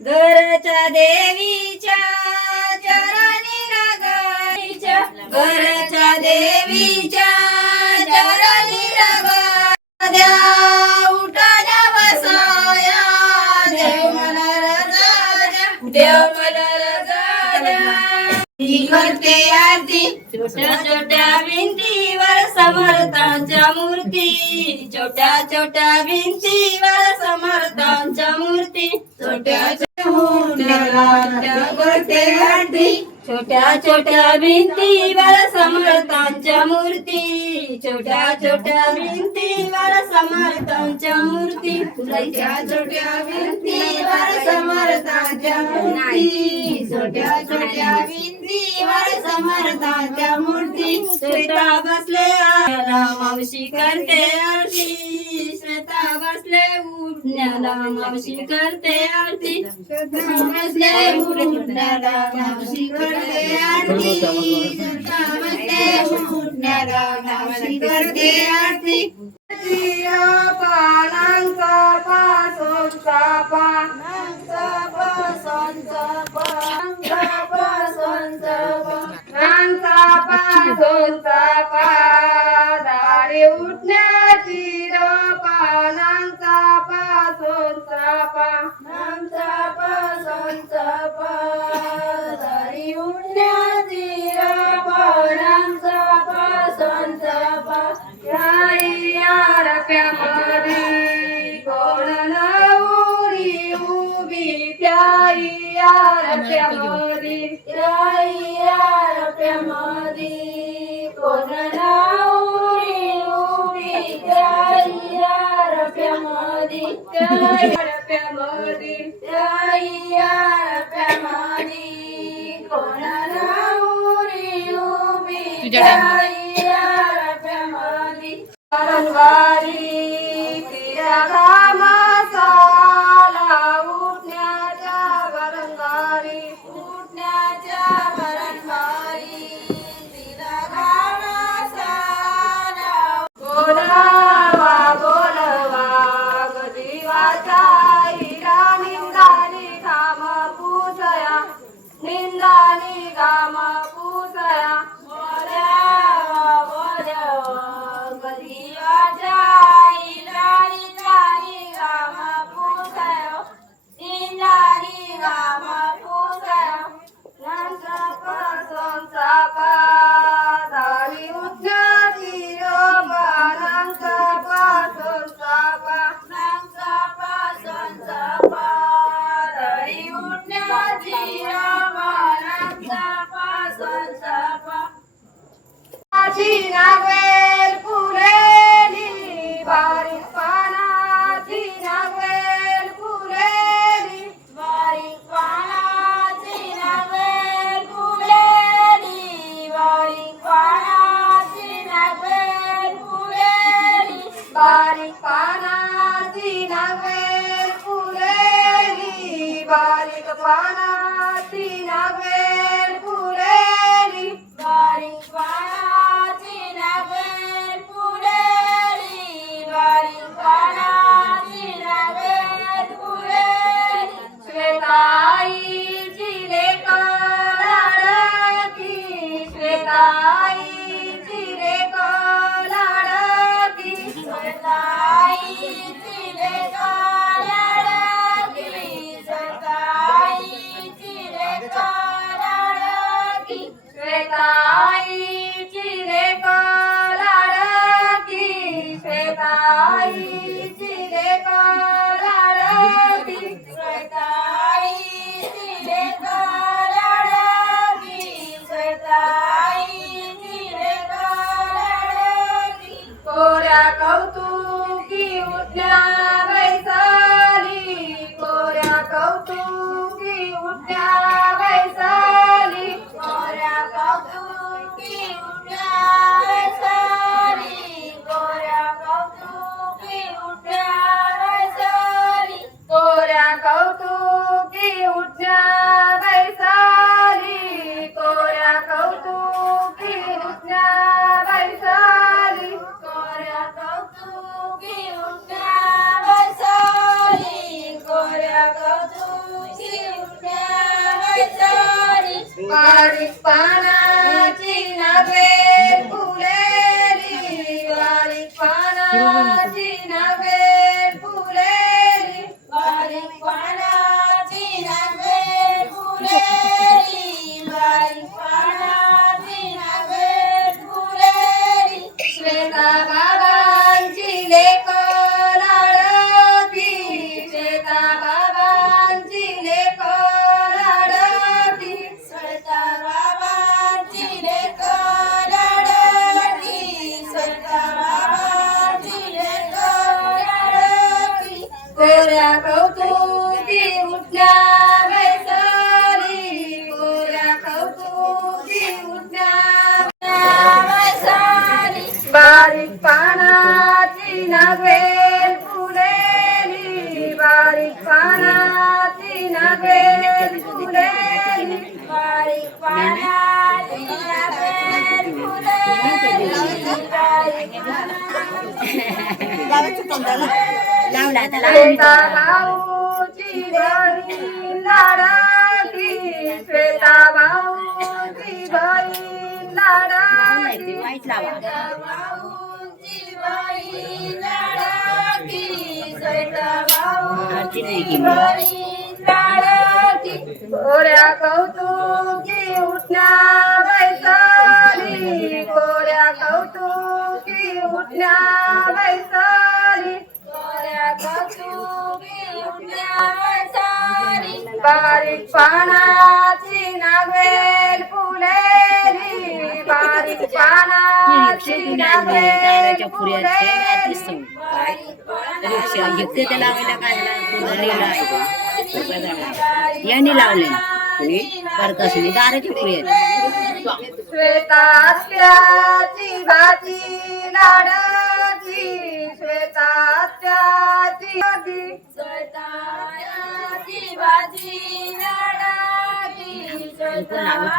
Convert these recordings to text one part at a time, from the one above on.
घरच्या देवीच्या चरणी घरच्या देवीच्या करते आरती. छोट्या छोट्या भिंतीवर समर्थांच्या मूर्ती. छोट्या छोट्या भिंतीवर समर्थांच्या मूर्ती. छोट्या करते आरती छोट्या छोट्या भिंतीवर समर्थांच्या मूर्ती. छोट्या छोट्या भिंतीवर समर्थांच्या मूर्ती. छोट्या छोट्या भिंतीवर समर्थांच्या मूर्ती. छोट्या छोट्या भिंती भिंतीवर समर्थांच्या मूर्ती श्वेता बसले आला. मावशी करते आरती. श्वेता बसले उठण्याला. मावशी करते आरती. बसले उठण्याला. मावशी करते आरती. श्वेता बसले उठण्याला. मावशी करते आरती. पासोंचा पा दाढी उठण्याची पानांचा पासोंचा पानांचा पासोंचा पा. दाढी उठण्याची पानांचा पासोंचा पा या रप्यामध्ये कोण नवरी उभी त्याई या रप्यामध्ये त्याई या रप्यामध्ये त्याई रप्यामध्ये त्याई या रप्यामध्ये कोण नवरी उभी त्याई बहीण लाडकी वाईट लावा. नाही कौतुकी बारीक पानाची नवेल फुलेली बारीक पानाची रात्री फुलेली रिक्षा ते लावायला काय यांनी लावले. कोणी परकासनी दाराच्या फुऱ्या श्वेतात्याची भाजी लाडची श्वेतात्याची भाजी श्वेतात्याची भाजी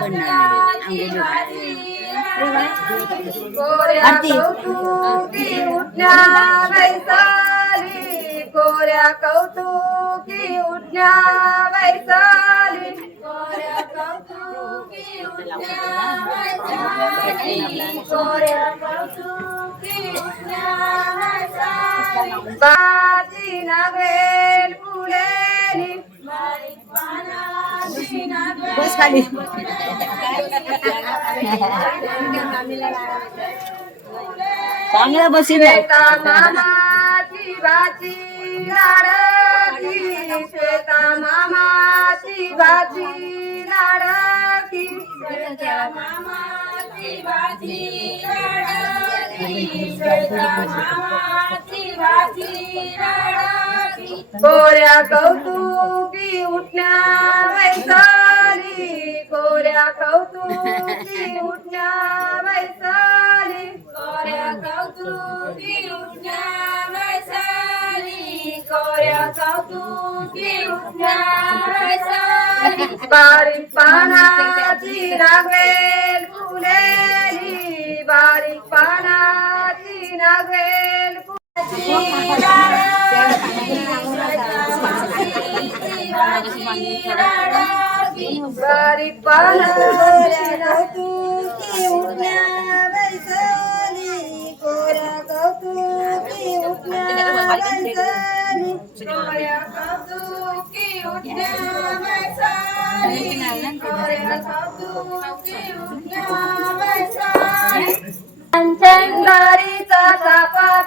पडणार नाही कोऱ्या. कौतुकी उठण्या वैसाली कोऱ्या कौतुकी उठण्या वैसाली कोऱ्या कौतुकी उठण्या वैसाली कोऱ्या कौतुकी बाजी नवेल फुलेली बस खाली. चांगलं बसी मामाची भाजी लाडकी. श्वेता मामाची भाजी लाडकी. श्वेता मामाची भाजी लाडकी. कोऱ्या कौतुकी उठण्या वैसाली कोऱ्या कौतुकी उठण्या वैसाली कोऱ्या कौतुकी उठण्या वैसाली कोऱ्या कौतुकी उठण्या वैसाली बारीक पानाची रागवेल फुलेली बारी पानाची उठण्या कोऱ्या कौतुकी उठण्या कोऱ्या कौतुकी उठण्या कोऱ्या कौतुकी उठण्या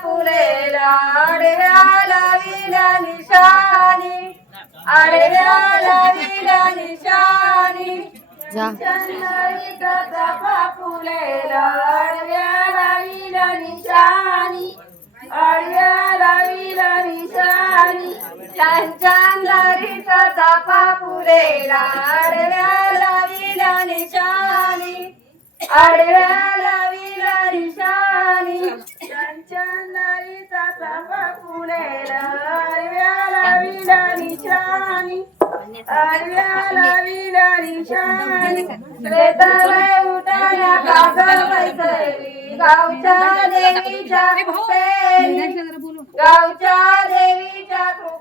फुलेला आडव्याला विला निशानी. आडव्याला विला निशानी. फुलेला आडव्याला विला निशानी. आडव्याला विला निशानी. चंदरीचा चापा फुलेला आडव्याला विला निशानी. आडव्याला विला निशानी चंचनारीचा चापा फुलेला आडव्याला विला निशानी आडव्याला विला निशाणी कागद बैसली गावच्या देवीच्या कृपेनी गावच्या देवीच्या कृपेनी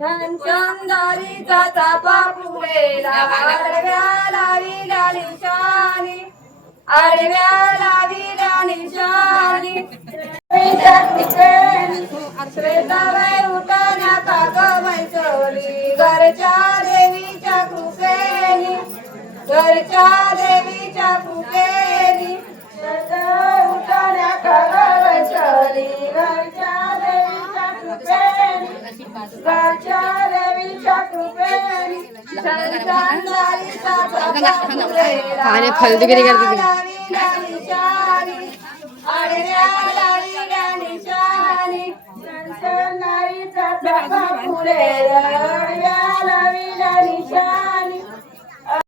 आडव्या लाविला चापा फुलेला आडव्या लाविला आडव्या लाविला श्वेताबाई घरच्या देवीच्या कृपेनी. घरच्या देवीच्या कृपेनी. श्वेताबाई घरच्या आणि फालतूगिरी करते ती.